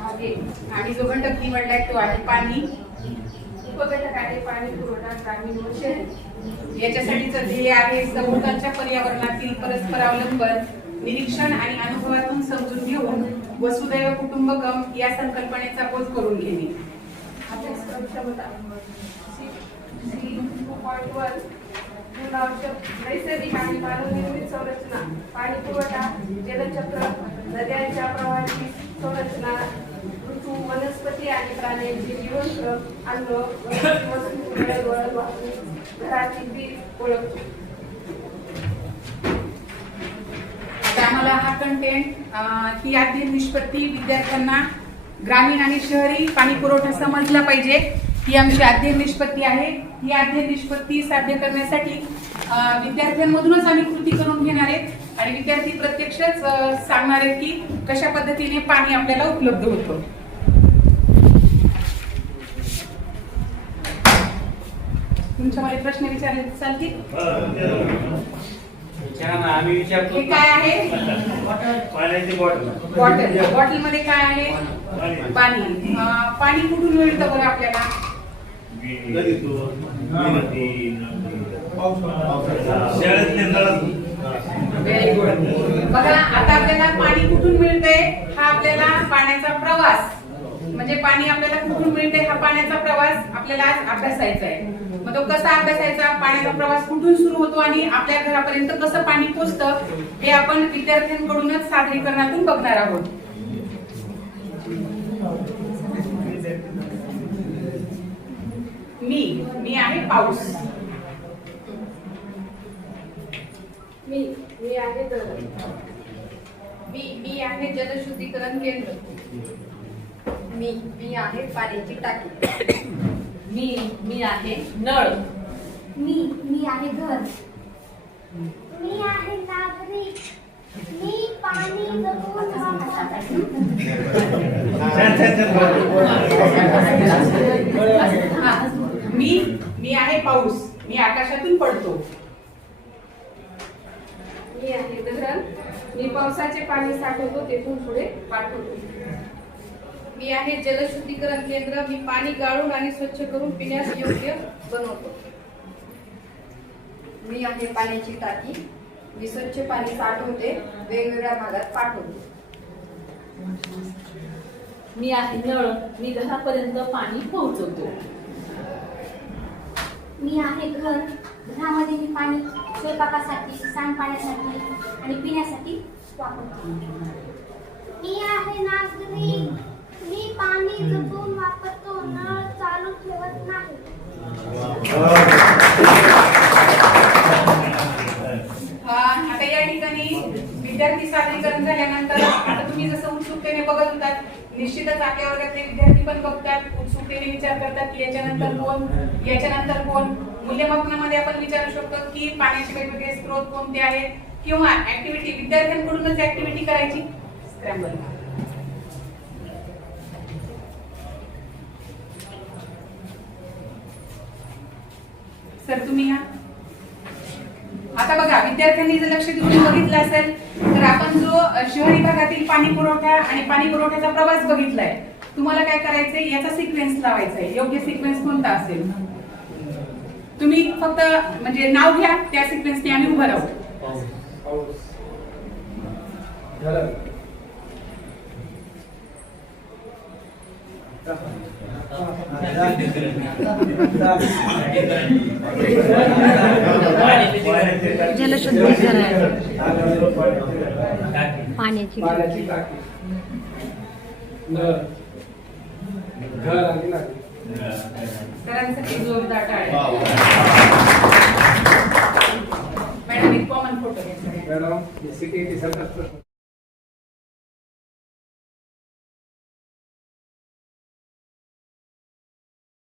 आहे आणि जो घटक निवडलाय तो आहे पाणी. उपघटक आहे पाणी पुरवठा ग्रामीण व शहरी. याच्यासाठीचं ध्येय आहे सभोवतालच्या पर्यावरणातील परस्परावलंबन निरीक्षण आणि अनुभवातून समजून घेऊन वसुदैव कुटुंबकम या संकल्पनेचा बोध करून घेणे. अभ्यासक्रम क्षमता नैसर्गिक आणि मानवनिर्मित संरचना, पाणी पुरवठा, जलचक्र, नद्यांच्या प्रवाहाची संरचना, ऋतू, वनस्पती आणि प्राण्यांचे जीवनक्रम, अन्न, वस्तू, वाहतूक, घरातील वीज ओळख. आम्हाला हा कंटेंट ही अध्ययन निष्पत्ती विद्यार्थ्यांना ग्रामीण आणि शहरी पाणी पुरवठा समजला पाहिजे ही आमची अध्ययन निष्पत्ती आहे. ही अध्ययन निष्पत्ती साध्य करण्यासाठी विद्यार्थ्यांमधूनच आम्ही कृती करून घेणार आहेत आणि विद्यार्थी प्रत्यक्षच सांगणार आहेत की कशा पद्धतीने पाणी आपल्याला उपलब्ध होतं. तुमच्यामध्ये प्रश्न विचारले चालतील? हे काय आहे? बॉटल मध्ये काय आहे? पाणी. पाणी कुठून मिळतं बरं आपल्याला? Very good. बघा आता आपल्याला पाणी कुठून मिळतंय हा आपल्याला पाण्याचा प्रवास म्हणजे पाणी आपल्याला कुठून मिळते हा पाण्याचा प्रवास आपल्याला आज अभ्यासायचा आहे. मग तो कसा अभ्यासायचा? पाण्याचा प्रवास कुठून सुरू होतो आणि आपल्या घरापर्यंत कसं पाणी पोहोचतं हे आपण विद्यार्थ्यांकडूनच सादरीकरणातून बघणार आहोत. मी आहे पाऊस. मी आहे धरण. मी आहे जलशुद्धीकरण केंद्र. मी आहे पाण्याची टाकी. मी आहे नळ. मी आहे घर. मी आहे नागरिक. मी पाणी जपून मी आहे पाऊस. मी आकाशातून पडतो. मी आहे धरण. मी पावसाचे पाणी साठवतो तेथून पुढे पाठवतो. मी आहे जलशुद्धीकरण केंद्र. मी पाणी गाळून आणि स्वच्छ करून पिण्यास योग्य बनवतो. मी आहे पाण्याची टाकी. मी स्वच्छ पाणी साठवते वेगवेगळ्या भागात पाठवतो. मी आहे नळ. मी घरापर्यंत पाणी पोहोचवतो. मी आहे घर. घरामध्ये मी पाणी स्वयंपाकासाठी, सांडपाण्यासाठी आणि पिण्यासाठी वापरतो. मी आहे नागरिक. मी पाणी जपून वापरतो. नळ चालू ठेवत नाही. आता या ठिकाणी विद्यार्थी सादरीकरण झाल्यानंतर आता तुम्ही जसं उत्सुकतेने बघत होतात निश्चितच आपल्या वर्गातले विद्यार्थी पण बघतात उत्सुकतेने विचार करतात की याच्यानंतर कोण. मूल्यमापनामध्ये आपण विचारू शकतो की पाण्याचे वेगवेगळे स्रोत कोणते आहेत किंवा ऍक्टिव्हिटी विद्यार्थ्यांकडूनच ऍक्टिव्हिटी करायची. स्क्रॅम्बल. सर तुम्ही या. आता बघा विद्यार्थ्यांनी जर लक्ष देऊन बघितलं असेल तर आपण जो शहरी भागातील पाणी पुरवठा आणि पाणी पुरवठ्याचा प्रवास बघितलाय. तुम्हाला काय करायचंय याचा सिक्वेन्स लावायचा आहे. योग्य सिक्वेन्स कोणता असेल तुम्ही फक्त म्हणजे नाव घ्या त्या सिक्वेन्सने आम्ही उभं राहू. जलशुद्धीकरण पाण्याची टाकी. सरांसाठी जोरदार टाळ्या. मॅडम एक कॉमन फोटो घ्या. Madam city